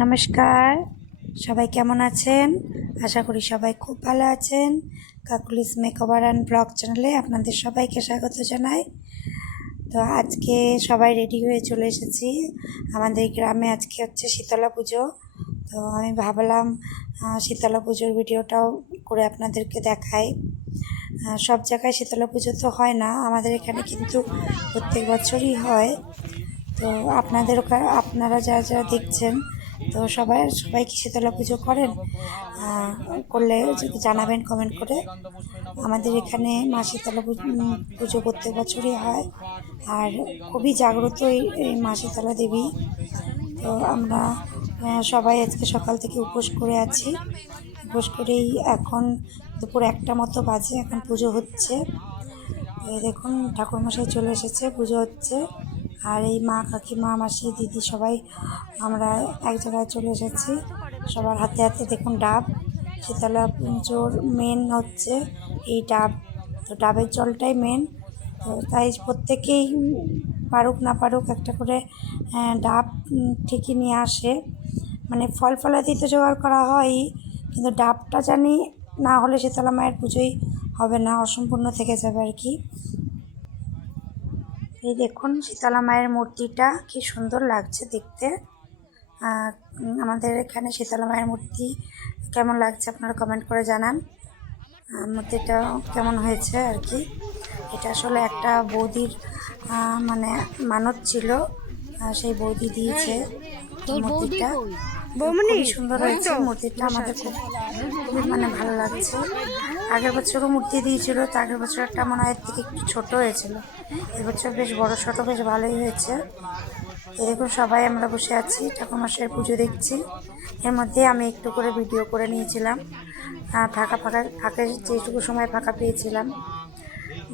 নমস্কার, সবাই কেমন আছেন? আশা করি সবাই খুব ভালো আছেন। কাকুলিস মেকওভার অ্যান্ড ব্লগ চ্যানেলে আপনাদের সবাইকে স্বাগত জানাই। তো আজকে সবাই রেডি হয়ে চলে এসেছি। আমাদের গ্রামে আজকে হচ্ছে শীতলা পুজো। তো আমি ভাবলাম শীতলা পুজোর ভিডিওটাও করে আপনাদেরকে দেখাই। সব জায়গায় শীতলা পুজো তো হয় না, আমাদের এখানে কিন্তু প্রত্যেক বছরই হয়। তো আপনারা যারা যারা দেখছেন, তো সবাই কি শীতলা পুজো করেন? করলে জানাবেন কমেন্ট করে। আমাদের এখানে মা শীতলা পুজো প্রত্যেক বছরই হয়, আর খুবই জাগ্রত এই মা শীতলা দেবী। তো আমরা সবাই আজকে সকাল থেকে উপোস করে আছি। উপোস করেই এখন দুপুর 1টা মতো বাজে, এখন পুজো হচ্ছে। দেখুন ঠাকুরমশাই চলে এসেছে, পুজো হচ্ছে। আর এই মা, কাকিমা, মাসি, দিদি সবাই আমরা এক জায়গায় চলে এসেছি। সবার হাতে হাতে দেখুন ডাব। শীতলা পুজোর মেন হচ্ছে এই ডাব। তো ডাবের জলটাই মেন। তো তাই প্রত্যেকেই পারুক না পারুক একটা করে ডাব ঠিকই নিয়ে আসে। মানে ফল ফলাদি তো জোগাড় করা হয়ই, কিন্তু ডাবটা জানি না হলে শীতলা মায়ের পুজোই হবে না, অসম্পূর্ণ থেকে যাবে আর কি। এই দেখুন শীতলা মায়ের মূর্তিটা কি সুন্দর লাগছে দেখতে। আমাদের এখানে শীতলা মায়ের মূর্তি কেমন লাগছে আপনারা কমেন্ট করে জানান। মূর্তিটা কেমন হয়েছে আর কি। এটা আসলে একটা বৌদির মানে মানত ছিল, সেই বৌদি দিয়েছে মূর্তিটা। খুবই সুন্দর হয়েছে মূর্তিটা, আমাদের খুবই মানে ভালো লাগছে। আগের বছরও মূর্তি দিয়েছিল, তো আগের বছরটা মনে হয় থেকে একটু ছোটো হয়েছিল। এবছর বেশ বড় ছোটো, বেশ ভালোই হয়েছে। এরকম সবাই আমরা বসে আছি, ঠাকুরমশাইয়ের পুজো দেখছি। এর মধ্যে আমি একটু করে ভিডিও করে নিয়েছিলাম, ফাঁকে যেটুকু সময় ফাঁকা পেয়েছিলাম।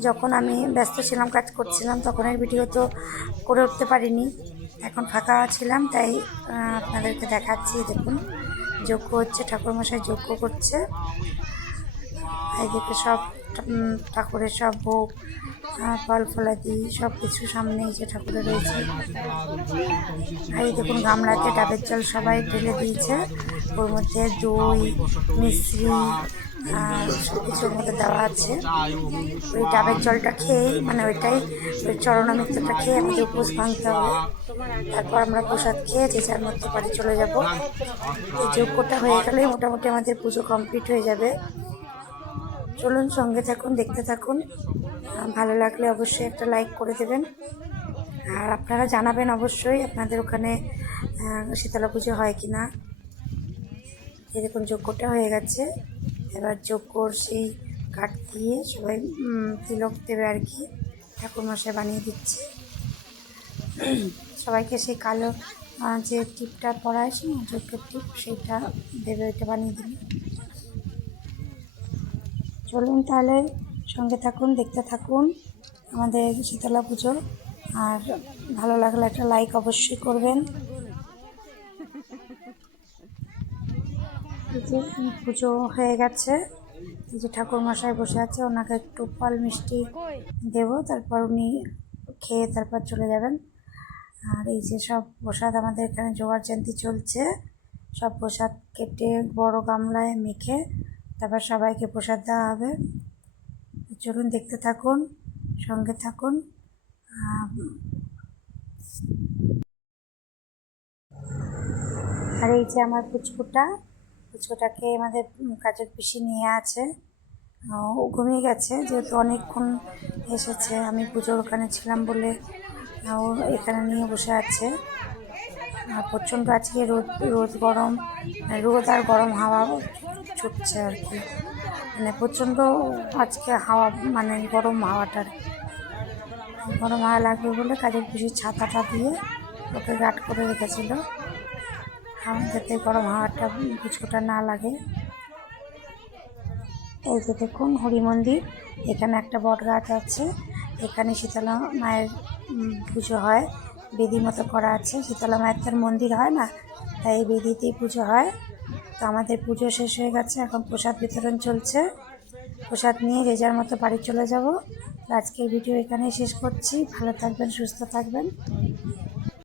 যখন আমি ব্যস্ত ছিলাম, কাজ করছিলাম, তখন এর ভিডিও তো করে উঠতে পারিনি। এখন ফাঁকা ছিলাম তাই আপনাদেরকে দেখাচ্ছি। দেখুন যজ্ঞ হচ্ছে, ঠাকুরমশাই যজ্ঞ করছে। এদিকে সব ঠাকুরের সব ভোগ, ফল ফলাদি সব কিছু সামনে যে ঠাকুরের রয়েছে। আর এই দেখুন গামলাতে ডাবের জল সবাই ঢেলে দিয়েছে, ওর মধ্যে দই, মিশ্রি সব কিছুর মধ্যে দেওয়া আছে। ওই ডাবের জলটা খেয়েই মানে ওই চরণামৃতটা খেয়ে আমাদের উপোস ভাঙতে হবে। তারপর আমরা প্রসাদ খেয়ে যে যার মধ্যে বাড়ি চলে যাব। এই যজ্ঞটা হয়ে গেলেই মোটামুটি আমাদের পুজো কমপ্লিট হয়ে যাবে। চলুন সঙ্গে থাকুন, দেখতে থাকুন। ভালো লাগলে অবশ্যই একটা লাইক করে দেবেন, আর আপনারা জানাবেন অবশ্যই আপনাদের ওখানে শীতলা পুজো হয় কি না। এরকম যজ্ঞটা হয়ে গেছে, এবার যজ্ঞর সেই কাঠ দিয়ে সবাই তিলক দেবে আর কি, ঠাকুরমশাই বানিয়ে দিচ্ছে সবাইকে। সেই কালো যে টিপটা পরায় যজ্ঞের টিপ, সেইটা দেবে, ওইটা বানিয়ে দিবে। চলুন তাহলে সঙ্গে থাকুন, দেখতে থাকুন আমাদের শীতলা পুজো। আর ভালো লাগলে একটা লাইক অবশ্যই করবেন। এই যে পুজো হয়ে গেছে, এই যে ঠাকুরমশাই বসে আছে, ওনাকে একটু ফল মিষ্টি দেবো, তারপর উনি খেয়ে তারপর চলে যাবেন। আর এই যে সব প্রসাদ আমাদের এখানে জোগাড় জান্তি চলছে। সব প্রসাদ কেটে বড় গামলায় মেখে তারপর সবাইকে প্রসাদ দেওয়া হবে। চলুন দেখতে থাকুন, সঙ্গে থাকুন। আর এই যে আমার পুচকুটাকে আমাদের কাজের পিসি নিয়ে আছে, ও ঘুমিয়ে গেছে যেহেতু অনেকক্ষণ এসেছে। আমি পুজোর ওখানে ছিলাম বলে ও এখানে নিয়ে বসে আছে। প্রচণ্ড আজকে রোদ আর গরম হাওয়া ছুটছে আর কি। মানে প্রচণ্ড আজকে হাওয়া, মানে গরম হাওয়া লাগবে বলে কাজের পিসি ছাতাটা দিয়ে ওকে গার্ড করে রেখেছিল, যাতে গরম হাওয়াটা পুচকুটা না লাগে। এই যে দেখুন হরি মন্দির, এখানে একটা বট গাছ আছে, এখানে শীতলা মায়ের পুজো হয়। বেদি মতো করা আছে, শীতলা মায়ের তার মন্দির হয় না, তাই এই বেদিতেই পুজো হয়। তো আমাদের পুজো শেষ হয়ে গেছে, এখন প্রসাদ বিতরণ চলছে। প্রসাদ নিয়ে যে যার মতো বাড়ি চলে যাব। আজকের ভিডিও এখানেই শেষ করছি। ভালো থাকবেন, সুস্থ থাকবেন।